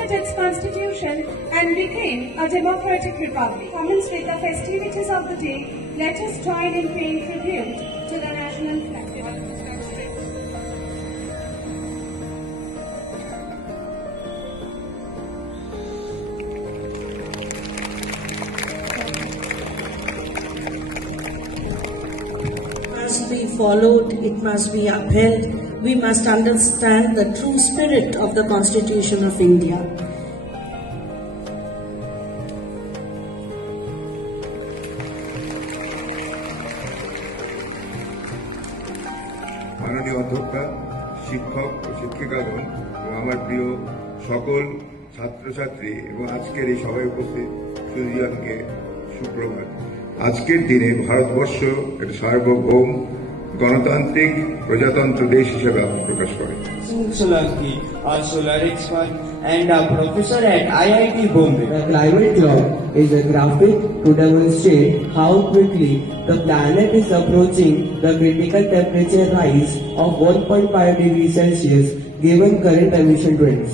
adopted its constitution and became a democratic republic. Comments with the festivities of the day, let us join in paying tribute to the national flag. It must be followed, it must be upheld. We must understand the true spirit of the Constitution of India. মাননীয় অধ্যক্ষা, শিক্ষক ও শিক্ষিকাগণ এবং আমার প্রিয় সকল ছাত্রছাত্রী এবং আজকের এই সভায় উপস্থিত সুধীজনকে সুপ্রভাত। আজকের দিনে ভারতবর্ষ একটি সার্বভৌম গণতান্ত্রিক প্রজাতন্ত্র দেশ হিসেবে আত্মপ্রকাশ করে। Solanki, our solar expert and a professor at IIT Bombay. The climate clock is a graphic to demonstrate how quickly the planet is approaching the critical temperature rise of 1.5 degrees Celsius given current emission trends.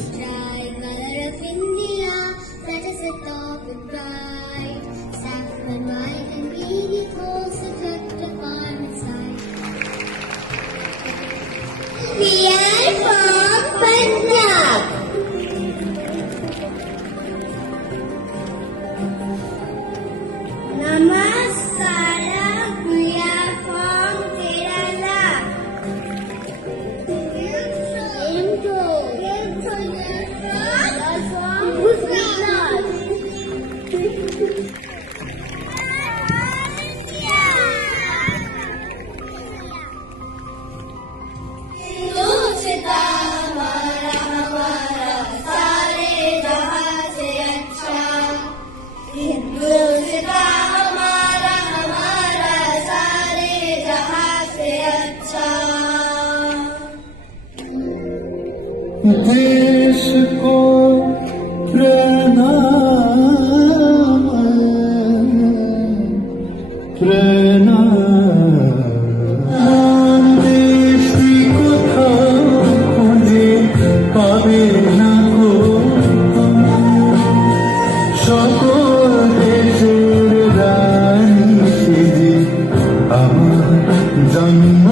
We are from Punjab. Namaskaram. We are from Kerala. From Gujarat. देश को प्रणाम प्रणाम देशी कोথাও খুঁজে পাবে না গো সকল দেশের রানী সেজে আমার জন্ম